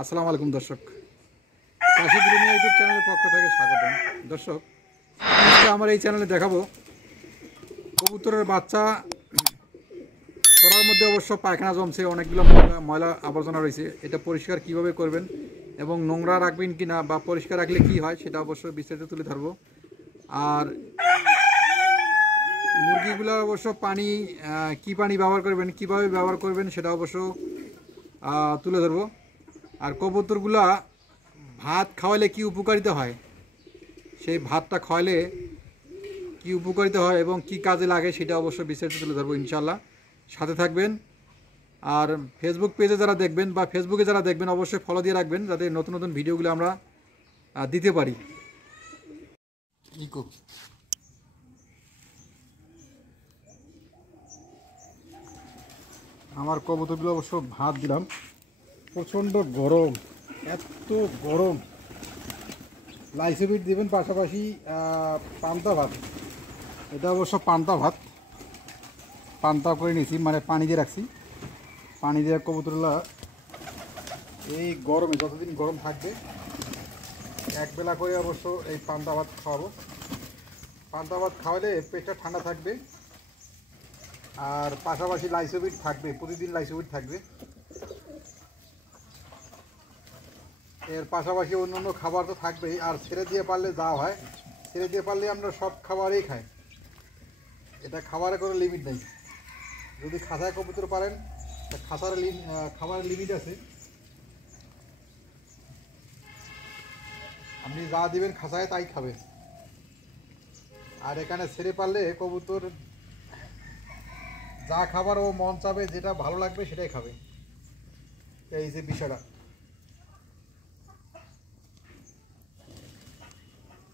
আসসালামু আলাইকুম দর্শক, চাষি দুনিয়া ইউটিউব চ্যানেলের পক্ষ থেকে স্বাগতম। দর্শক, আজকে আমার এই চ্যানেলে দেখাবো কবুতরের বাচ্চা করার মধ্যে অবশ্য পায়খানা জমছে, অনেকগুলো ময়লা আবর্জনা রয়েছে। এটা পরিষ্কার কিভাবে করবেন এবং নোংরা রাখবেন কিনা বা পরিষ্কার রাখলে কি হয় সেটা অবশ্যই বিস্তারিত তুলে ধরবো। আর মুরগিগুলো অবশ্য পানি কি পানি ব্যবহার করবেন, কিভাবে ব্যবহার করবেন সেটা অবশ্য তুলে ধরবো। আর কবুতরগুলা ভাত খাওয়ালে কি উপকারিতা হয়, সেই ভাতটা খাওয়ালে কি উপকারিতা হয় এবং কি কাজে লাগে সেটা অবশ্যই বিস্তারিত তুলে ধরবো ইনশাল্লাহ। সাথে থাকবেন। আর ফেসবুক পেজে যারা দেখবেন বা ফেসবুকে যারা দেখবেন অবশ্যই ফলো দিয়ে রাখবেন, যাতে নতুন নতুন ভিডিওগুলো আমরা দিতে পারি। আমার কবুতরগুলো অবশ্য ভাত দিলাম, প্রচণ্ড গরম, এত গরম। লাইসোবিট দিবেন, পাশাপাশি পান্তা ভাত। এটা অবশ্য পান্তা ভাত, পান্তা করে নিয়েছি, মানে পানি দিয়ে রাখছি। পানি দিয়ে কবুতরগুলো এই গরমে যতদিন গরম থাকবে একবেলা করে অবশ্য এই পান্তা ভাত খাওয়াবো। পান্তা ভাত খাওয়ালে পেটটা ঠান্ডা থাকবে, আর পাশাপাশি লাইসোবিট থাকবে, প্রতিদিন লাইসোবিট থাকবে। এর পাশাপাশি অন্য অন্য খাবার তো থাকবেই। আর ছেড়ে দিয়ে পারলে যা হয়, ছেড়ে দিয়ে পারলে আমরা সব খাবারই খাই, এটা খাবারে কোনো লিমিট নেই। যদি খাঁচায় কবুতর পারেন তা খাবারের লিমিট আছে। আপনি যা দিবেন খাঁচায় তাই খাবে। আর এখানে ছেড়ে পারলে কবুতর যা খাবার ও মন চাবে, যেটা ভালো লাগবে সেটাই খাবে। এই যে বিষয়টা,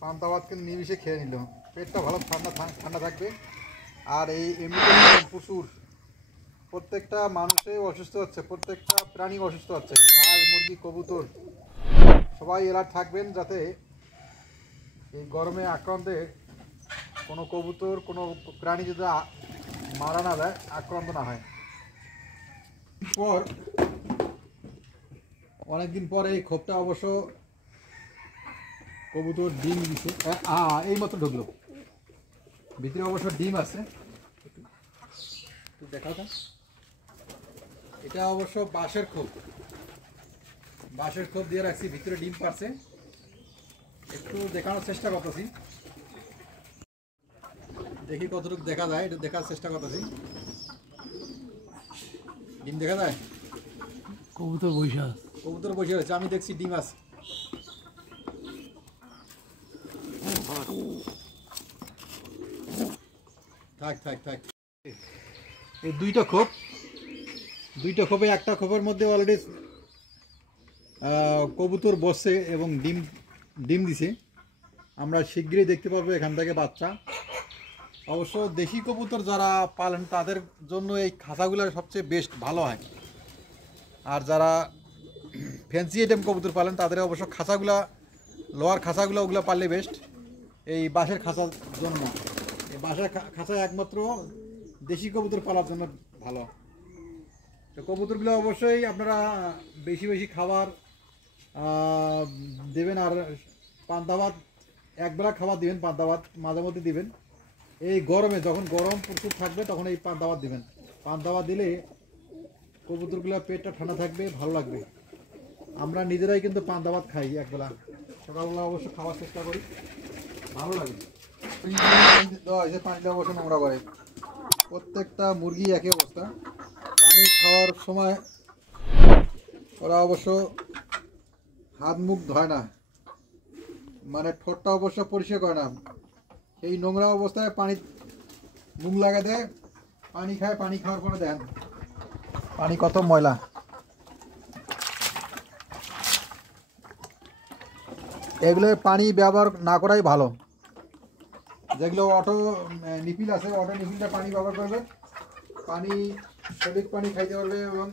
পান্তা ভাত কিন্তু নিমিশে খেয়ে নিল, পেটটা ভালো ঠান্ডা থাকবে। আর এই এমনিতে প্রচুর প্রত্যেকটা মানুষে অসুস্থ হচ্ছে, প্রত্যেকটা প্রাণী অসুস্থ হচ্ছে, হাঁস মুরগি কবুতর সবাই এলার্ট থাকবেন, যাতে এই গরমে আক্রান্তে কোনো কবুতর কোনো প্রাণী যদি মারা না যায়, আক্রান্ত না হয়। অনেকদিন পর এই ক্ষোভটা অবশ্য কবুতর ডিম দিছে, এই মাত্র ঢুকলো ভিতরে, অবশ্য ডিম আছে, একটু দেখাও তো। এটা অবশ্য বাঁশের খোপ দিয়ে রাখছি, ভিতরে ডিম পারছে, একটু দেখানোর চেষ্টা করতেছি, দেখি কতটুকু দেখা যায়, একটু দেখার চেষ্টা করতেছি। ডিম দেখা যায়? কবুতর বসে আছে, আমি দেখছি ডিম আছে। থাক এই দুইটা খোপে একটা খোপের মধ্যে অলরেডি কবুতর বসছে এবং ডিম দিছে। আমরা শীঘ্রই দেখতে পারবো এখান থেকে বাচ্চা। অবশ্য দেশি কবুতর যারা পালেন তাদের জন্য এই খাঁচাগুলো সবচেয়ে বেস্ট ভালো হয়। আর যারা ফ্যান্সি আইটেম কবুতর পালেন তাদের অবশ্য লোহার খাঁচাগুলো ওগুলো পারলে বেস্ট। এই বাঁশের খাঁচার জন্য, এই বাঁশের খাঁচা একমাত্র দেশি কবুতর পালার জন্য ভালো। তো কবুতরগুলো অবশ্যই আপনারা বেশি বেশি খাবার দেবেন। আর পান্তা ভাত একবেলা খাবার দিবেন, পান্তা ভাত মাঝে মধ্যে দিবেন। এই গরমে যখন গরম প্রচুর থাকবে তখন এই পান্তা ভাত দিবেন। পান্তা ভাত দিলে কবুতরগুলো পেটটা ঠান্ডা থাকবে, ভালো লাগবে। আমরা নিজেরাই কিন্তু পান্তা ভাত খাই একবেলা, সকালবেলা অবশ্য খাওয়ার চেষ্টা করি, ভালো লাগে। পানিটা অবশ্য নোংরা করে, প্রত্যেকটা মুরগি একই অবস্থা। পানি খাওয়ার সময় ওরা অবশ্য হাত মুখ ধয় না, মানে ঠোঁটটা অবশ্য পরিষ্কার করে না, এই নোংরা অবস্থায় পানি মুখ লাগা দেয়, পানি খায়, পানি খাওয়ার পরে দেন পানি কত ময়লা। এগুলো পানি ব্যবহার না করাই ভালো। যেগুলো অটো নিপিল আছে, অটো নিপিলটা পানি ব্যবহার করবে, পানি সঠিক পানি খাইতে পারবে এবং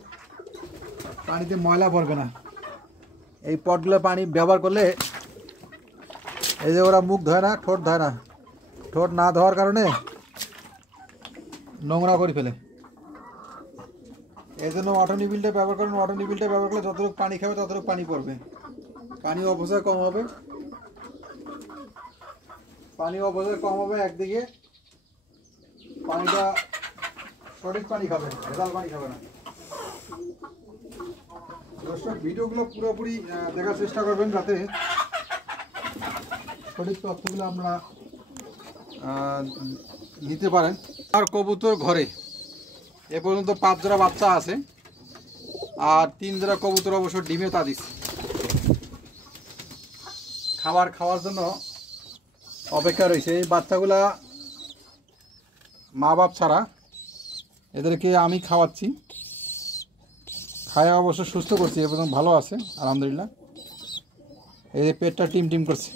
পানিতে ময়লা পড়বে না। এই পটগুলো পানি ব্যবহার করলে এই যে ওরা মুখ ধয় না, ঠোঁট ধয় না, ঠোঁট না ধোয়ার কারণে নোংরা করে ফেলে। এই জন্য ওয়াটার নিবিলটা ব্যবহার করেন। ওয়াটার নিবিলটা ব্যবহার করলে যতটুকু পানি খাবে ততটুকু পানি পড়বে, পানি অপচয় কম হবে। পানি অপচয় কম হবে, একদিকে পানিটা সঠিক পানি খাবে, ভেজাল পানি খাবে না। দর্শক ভিডিওগুলো পুরোপুরি দেখার চেষ্টা করবেন যাতে সঠিক তথ্যগুলো আমরা নিতে পারেন। আর কবুতর ঘরে এ পর্যন্ত 5 জোড়া বাচ্চা আছে, আর 3 জোড়া কবুতর অবশ্য ডিমে তা দিচ্ছে, খাওয়ার জন্য অপেক্ষা রয়েছে। এই বাচ্চাগুলা মা বাপ ছাড়া, এদেরকে আমি খাওয়াচ্ছি, খাওয়া অবশ্য সুস্থ করছি, এ পর্যন্ত ভালো আছে আলহামদুলিল্লাহ। এই যে পেটটা টিম টিম করছে,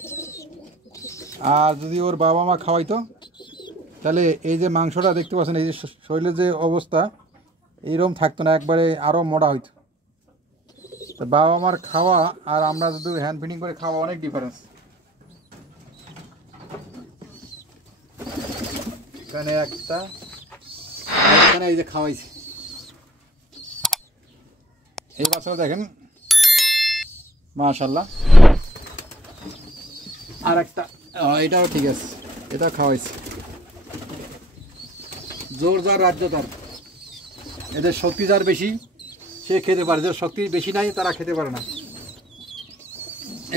আর যদি ওর বাবা মা খাওয়াইতো তাহলে এই যে মাংসটা দেখতে পাচ্ছেন, এই যে শরীরের যে অবস্থা এইরকম থাকতো না, একবারে আরও মোটা হইতো। তো বাবা মার খাওয়া আর আমরা যদি হ্যান্ড ফিডিং করে খাওয়া অনেক ডিফারেন্স। এখানে একটা, এখানে এই যে খাওয়াইছি, এই বাচ্চাটা দেখেন মাশাআল্লাহ। আর একটা এটাও ঠিক আছে, এটা খাওয়াইছি। জোর যার রাজ্য তার, এদের শক্তি যার বেশি সে খেতে পারে, যার শক্তি বেশি নাই তারা খেতে পারে না।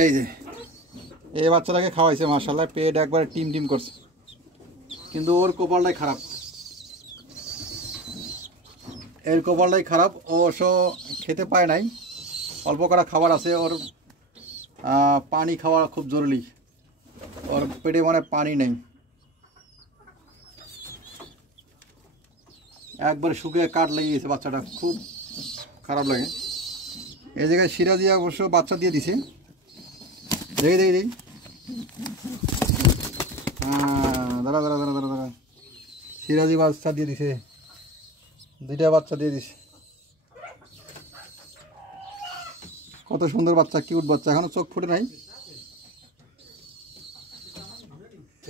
এই যে এই বাচ্চাটাকে খাওয়াইছে মাশাআল্লাহ, পেট একবারে টিম টিম করছে, কিন্তু ওর কপালটাই খারাপ, এর কপালটাই খারাপ। ও অবশ্য খেতে পায় নাই, অল্প করা খাবার আছে ওর, পানি খাওয়া খুব জরুরি, ওর পেটে মানে পানি নেই, একবার শুকিয়ে কাঠ লেগে গেছে, বাচ্চাটা খুব খারাপ লাগে। এই জায়গায় সিরাজি অবশ্য বাচ্চা দিয়ে দিছে, দেখি দেখি দেখি, দাঁড়া দাঁড়া দাঁড়া দাঁড়া দাঁড়া, সিরাজি বাচ্চা দিয়ে দিছে, 2টা বাচ্চা দিয়ে দিছে। কত সুন্দর বাচ্চা, কিউট বাচ্চা, এখনো চোখ ফুটে নাই,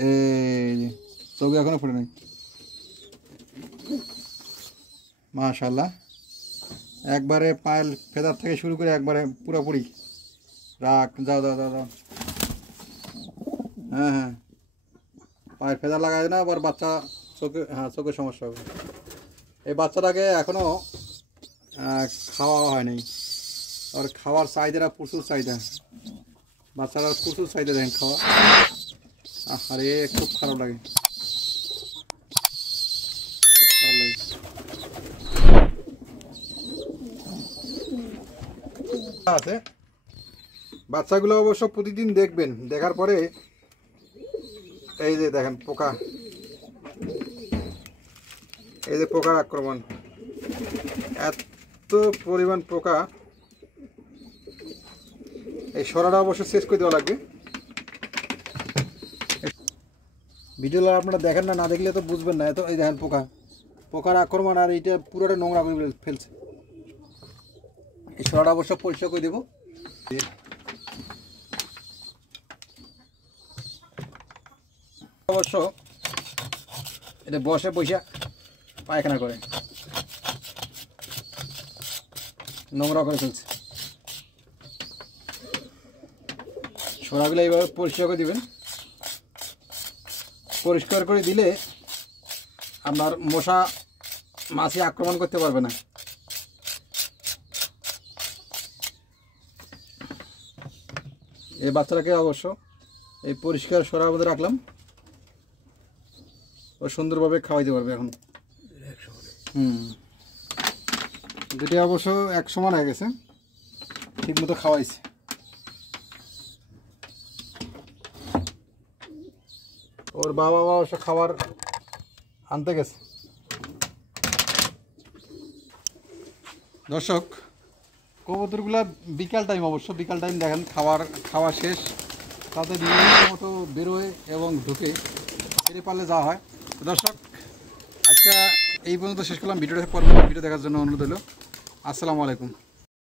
এই চোখ এখনো ফুটে নাই মাশাআল্লাহ। একবারে পায়ের ফেদার থেকে শুরু করে একবারে পুরোপুরি রাখ, যাও যাও যাও যাও, হ্যাঁ হ্যাঁ, পায়ের ফেদার লাগায় না, আবার বাচ্চা চোখে, হ্যাঁ চোখের সমস্যা হবে। এই বাচ্চাটাকে এখনও খাওয়া হয়নি, আর খাওয়ার চাহিদাটা প্রচুর চাহিদা, বাচ্চারা প্রচুর চাহিদা দেখেন খাওয়া, আরে খুব খারাপ লাগে, খুব খারাপ লাগে। আছে বাচ্চাগুলো অবশ্য প্রতিদিন দেখবেন, দেখার পরে এই যে দেখেন পোকা, এই যে পোকার আক্রমণ, এত পরিমাণ পোকা, এই সরাটা অবশ্য শেষ করে দেওয়া লাগবে। ভিডিওটা আপনারা দেখেন না, না দেখলে তো বুঝবেন না। এত এই দেখেন পোকার আক্রমণ, আর এইটা পুরোটা নোংরা করে ফেলছে। এই সরাটা অবশ্য পরিষ্কার করে দেবো। অবশ্য এটা বসে পয়সা পায়খানা করে নোংরা করে ফেলছে। সরাগুলো এইভাবে পরিষ্কার করে দিবেন, পরিষ্কার করে দিলে আপনার মশা মাছি আক্রমণ করতে পারবে না। এই বাচ্চাটাকে অবশ্য এই পরিষ্কার সরার মধ্যে রাখলাম, ও সুন্দরভাবে খাওয়াইতে পারবে এখন। দুটি অবশ্য এক সমান হয়ে গেছে, ঠিক মতো খাওয়াইছে। ওর বাবা অবশ্য খাবার আনতে গেছে। দর্শক কবুতরগুলা বিকাল টাইম, অবশ্য বিকাল টাইম দেখেন খাওয়া শেষ, তাতে নিয়মিত মতো বেরোয় এবং ঢুকে ফিরে পারলে যাওয়া হয়। দর্শক আজকে এই পর্যন্ত শেষ করলাম। ভিডিওটা পরবর্তী ভিডিও দেখার জন্য অনুরোধ হলো। আসসালামু আলাইকুম।